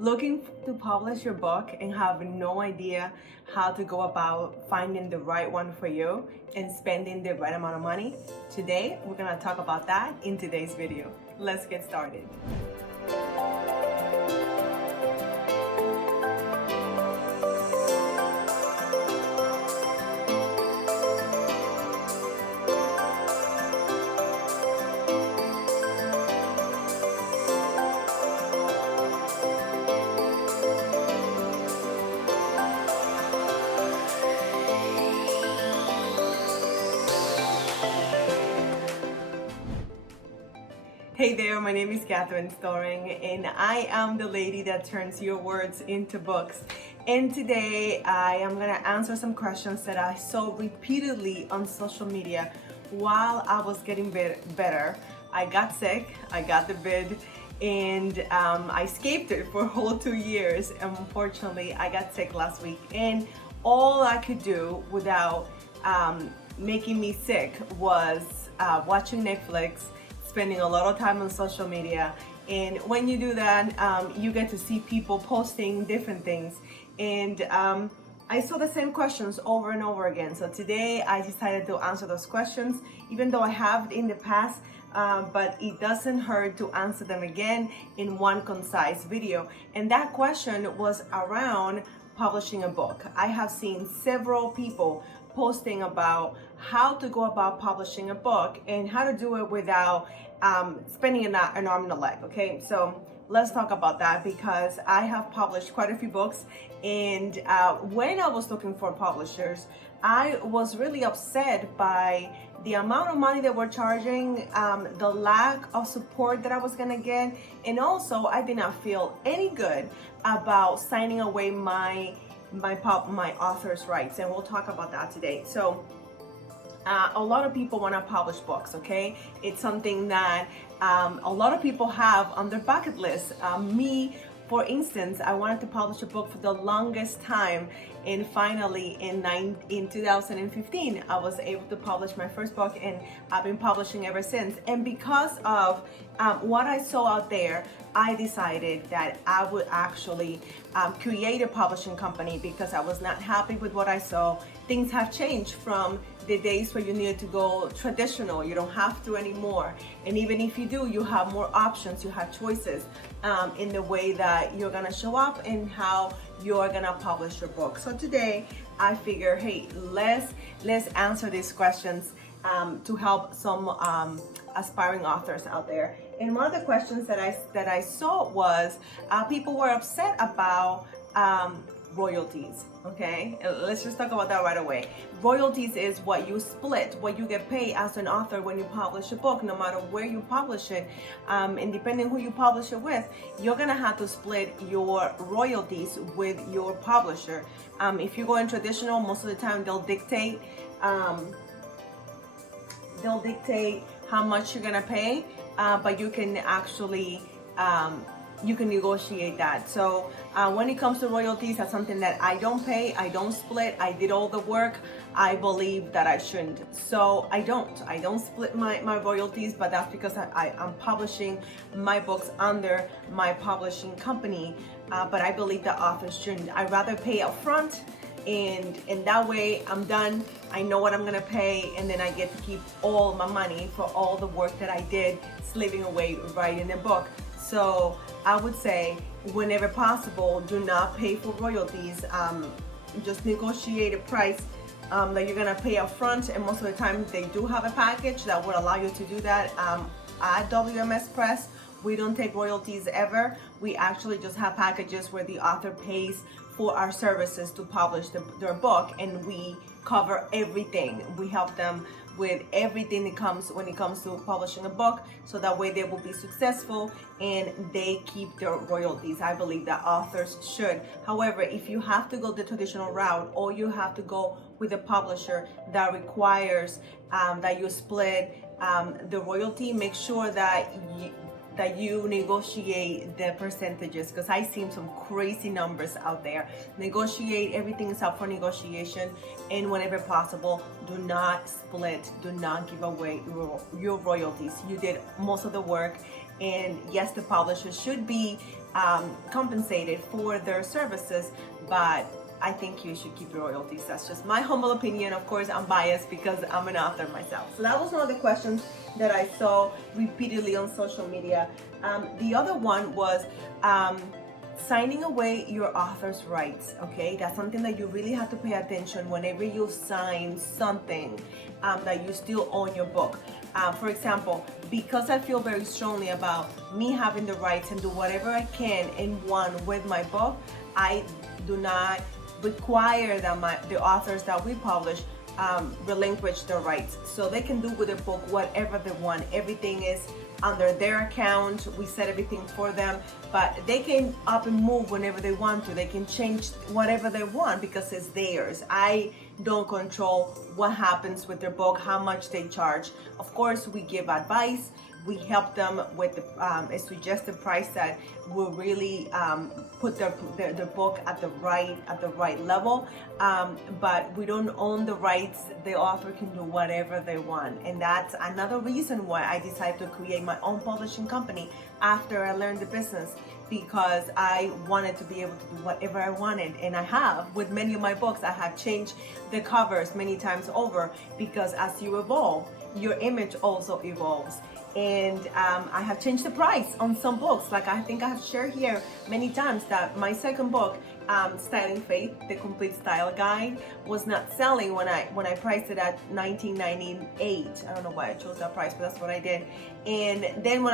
Looking to publish your book and have no idea how to go about finding the right one for you and spending the right amount of money? Today, we're gonna talk about that in today's video. Let's get started. Hey there, my name is Catherine Storing, and I am the lady that turns your words into books. And today I am going to answer some questions that I saw repeatedly on social media while I was getting better. I got sick, I got the vid, and I escaped it for a whole 2 years. And unfortunately, I got sick last week, and all I could do without making me sick was watching Netflix, spending a lot of time on social media. And when you do that, you get to see people posting different things. And I saw the same questions over and over again. So today I decided to answer those questions, even though I have in the past, but it doesn't hurt to answer them again in one concise video. And that question was around publishing a book. I have seen several people posting about how to go about publishing a book and how to do it without spending an arm and a leg. Okay, so let's talk about that, because I have published quite a few books, and when I was looking for publishers, I was really upset by the amount of money that we're charging, the lack of support that I was gonna get, and also I did not feel any good about signing away my author's rights, and we'll talk about that today. So a lot of people want to publish books, okay? It's something that a lot of people have on their bucket list. Me, for instance, I wanted to publish a book for the longest time, and finally in 2015 I was able to publish my first book, and I've been publishing ever since. And because of what I saw out there, I decided that I would actually create a publishing company, because I was not happy with what I saw. Things have changed from the days where you needed to go traditional. You don't have to anymore. And even if you do, you have more options, you have choices in the way that you're gonna show up and how you're gonna publish your book. So today I figure, hey, let's answer these questions to help some aspiring authors out there. And one of the questions that I saw was people were upset about royalties. Okay, let's just talk about that right away. Royalties is what you split, what you get paid as an author when you publish a book, no matter where you publish it, and depending who you publish it with, you're gonna have to split your royalties with your publisher. If you go in traditional, most of the time they'll dictate how much you're gonna pay, but you can actually you can negotiate that. So when it comes to royalties, that's something that I don't pay, I don't split. I did all the work. I believe that I shouldn't, so I don't split my royalties, but that's because I'm publishing my books under my publishing company, but I believe that authors shouldn't. I'd rather pay up front, and that way I'm done. I know what I'm gonna pay, and then I get to keep all my money for all the work that I did slaving away writing the book. So I would say, whenever possible, do not pay for royalties. Just negotiate a price that you're gonna pay up front, and most of the time they do have a package that would allow you to do that. At WMS Press, we don't take royalties ever. We actually just have packages where the author pays for our services to publish their book, and we cover everything. We help them with everything that comes when it comes to publishing a book, so that way they will be successful and they keep their royalties. I believe that authors should. However, if you have to go the traditional route, or you have to go with a publisher that requires that you split the royalty, make sure that you negotiate the percentages, because I've seen some crazy numbers out there. Negotiate, everything is up for negotiation, and whenever possible, do not split, do not give away your royalties. You did most of the work, And yes, the publisher should be compensated for their services, but I think you should keep your royalties. That's just my humble opinion. Of course, I'm biased because I'm an author myself. So that was one of the questions that I saw repeatedly on social media. The other one was signing away your author's rights. Okay, that's something that you really have to pay attention whenever you sign something that you still own your book. For example, because I feel very strongly about me having the rights and do whatever I can and want with my book, I do not require that the authors that we publish relinquish their rights, so they can do with the book whatever they want. Everything is under their account. We set everything for them, but they can up and move whenever they want to. They can change whatever they want because it's theirs. I don't control what happens with their book, how much they charge. Of course, we give advice. We help them with a suggested price that will really put their book at the right level. But we don't own the rights. The author can do whatever they want, and that's another reason why I decided to create my own publishing company after I learned the business, because I wanted to be able to do whatever I wanted. And I have with many of my books. I have changed the covers many times over, because as you evolve, your image also evolves. And I have changed the price on some books. Like I think I have shared here many times that my second book, Styling Faith, the Complete Style Guide, was not selling when I priced it at $19.98. I don't know why I chose that price, but that's what I did. And then when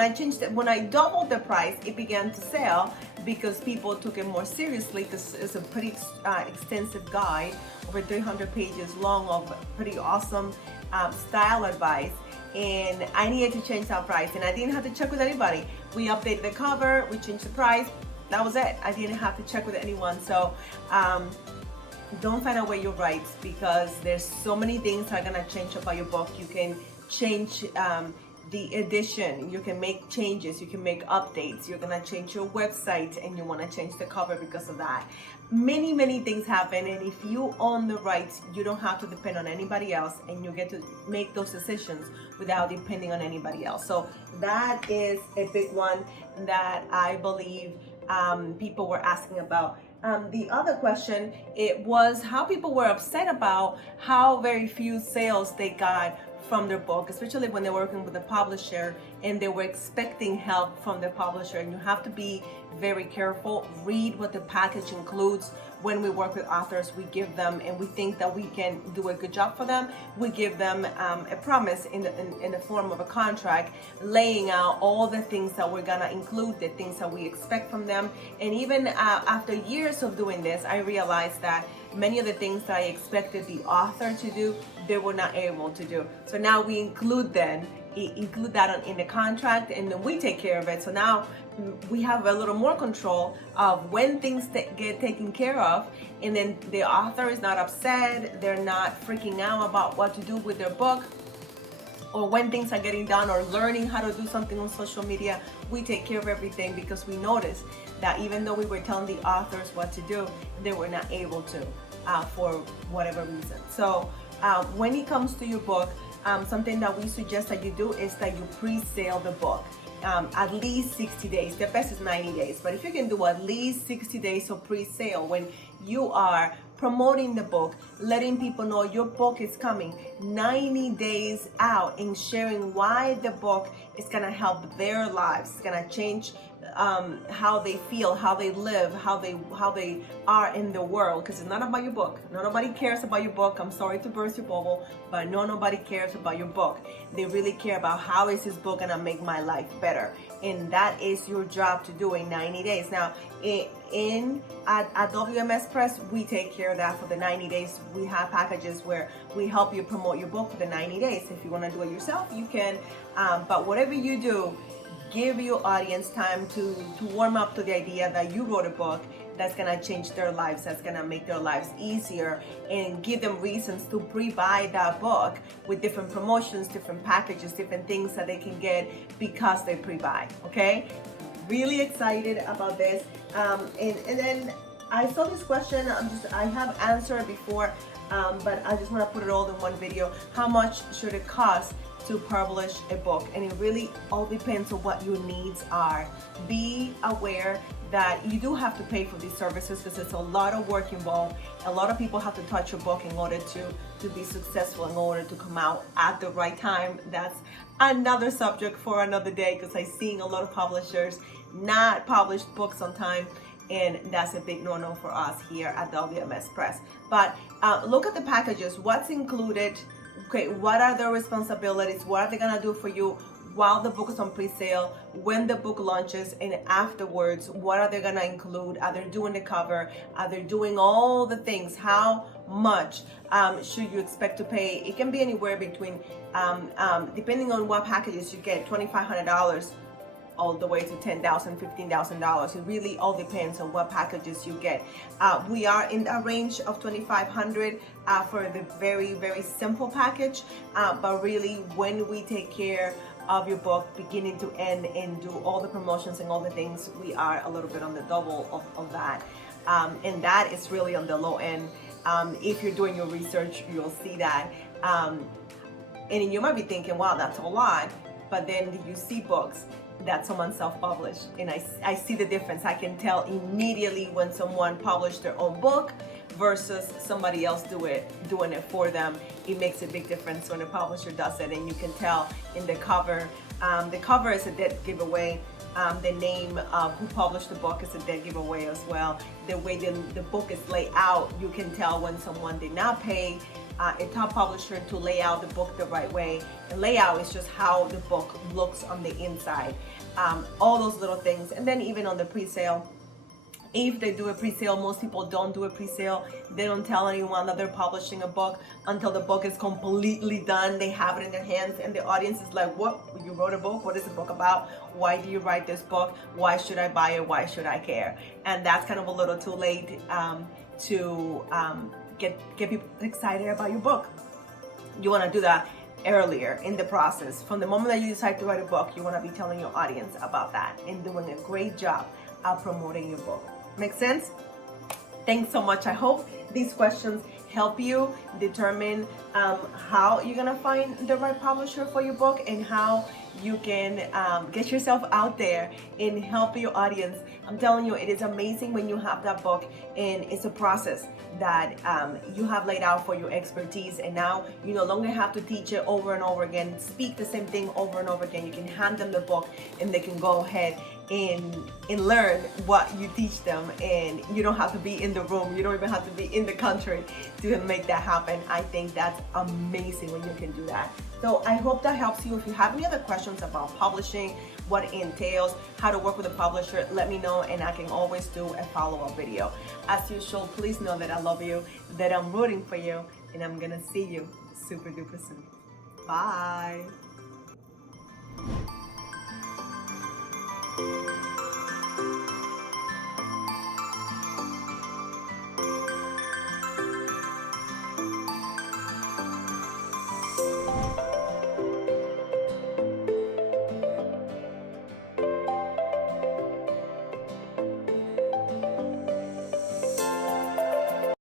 I doubled the price, it began to sell because people took it more seriously, because it's a pretty extensive guide, over 300 pages long, of pretty awesome style advice. And I needed to change that price, and I didn't have to check with anybody. We updated the cover, we changed the price, that was it. I didn't have to check with anyone. So don't find away your rights, because there's so many things that are gonna change about your book. You can change the edition, you can make changes, you can make updates, you're gonna change your website and you wanna change the cover because of that. Many things happen, and if you own the rights, you don't have to depend on anybody else, and you get to make those decisions without depending on anybody else. So that is a big one that I believe people were asking about. The other question, it was how people were upset about how very few sales they got from their book, especially when they're working with a publisher and they were expecting help from the publisher. And you have to be very careful. Read what the package includes. When we work with authors, we give them, and we think that we can do a good job for them, we give them a promise in the form of a contract, laying out all the things that we're gonna include, the things that we expect from them. And even after years of doing this, I realized that many of the things that I expected the author to do, they were not able to do. So now we include that in the contract, and then we take care of it. So now we have a little more control of when things get taken care of, and then the author is not upset, they're not freaking out about what to do with their book, or when things are getting done, or learning how to do something on social media. We take care of everything, because we noticed that even though we were telling the authors what to do, they were not able to for whatever reason. So when it comes to your book, something that we suggest that you do is that you pre-sale the book. At least 60 days. The best is 90 days. But if you can do at least 60 days of pre-sale, when you are promoting the book, letting people know your book is coming 90 days out, and sharing why the book is gonna help their lives, it's gonna change how they feel, how they live, how they are in the world, because it's not about your book. Nobody cares about your book. I'm sorry to burst your bubble, but nobody cares about your book. They really care about how is this book gonna make my life better, and that is your job to do in 90 days. Now, at WMS Press, we take care of that for the 90 days. We have packages where we help you promote your book for the 90 days. If you want to do it yourself, you can. But whatever you do, give your audience time to warm up to the idea that you wrote a book that's gonna change their lives, that's gonna make their lives easier, and give them reasons to pre-buy that book with different promotions, different packages, different things that they can get because they pre-buy. Okay, really excited about this. And then I saw this question. I have answered before, but I just want to put it all in one video. How much should it cost to publish a book, and it really all depends on what your needs are. Be aware that you do have to pay for these services because it's a lot of work involved. A lot of people have to touch your book in order to be successful, in order to come out at the right time. That's another subject for another day, because I've seen a lot of publishers not publish books on time, and that's a big no-no for us here at WMS Press. But look at the packages, what's included. Okay, what are their responsibilities? What are they gonna do for you while the book is on pre-sale, when the book launches, and afterwards? What are they gonna include? Are they doing the cover? Are they doing all the things? How much should you expect to pay? It can be anywhere between, depending on what packages you get, $2,500 all the way to $10,000, $15,000. It really all depends on what packages you get. We are in the range of $2,500 for the very, very simple package. But really, when we take care of your book beginning to end and do all the promotions and all the things, we are a little bit on the double of that. And that is really on the low end. If you're doing your research, you'll see that. And you might be thinking, wow, that's a lot. But then you see books that someone self-published, and I see the difference. I can tell immediately when someone published their own book versus somebody else doing it for them. It makes a big difference when a publisher does it, and you can tell in the cover. The cover is a dead giveaway. The name of who published the book is a dead giveaway as well. The way the book is laid out, you can tell when someone did not pay a top publisher to lay out the book the right way. And layout is just how the book looks on the inside. All those little things. And then even on the pre-sale, if they do a pre-sale, most people don't do a pre-sale. They don't tell anyone that they're publishing a book until the book is completely done. They have it in their hands, and the audience is like, what? You wrote a book? What is the book about? Why do you write this book? Why should I buy it? Why should I care? And that's kind of a little too late to get people excited about your book. You want to do that earlier in the process. From the moment that you decide to write a book, you want to be telling your audience about that and doing a great job of promoting your book. Make sense? Thanks so much. I hope these questions help you determine how you're gonna find the right publisher for your book, and how you can get yourself out there and help your audience. I'm telling you, it is amazing when you have that book, and it's a process that you have laid out for your expertise, and now you no longer have to teach it over and over again, speak the same thing over and over again. You can hand them the book, and they can go ahead and learn what you teach them, and you don't have to be in the room. You don't even have to be in the country to make that happen. I think that's amazing when you can do that. So I hope that helps you. If you have any other questions about publishing, what it entails, how to work with a publisher, let me know, and I can always do a follow-up video. As usual, please know that I love you, that I'm rooting for you, and I'm gonna see you super duper soon. Bye.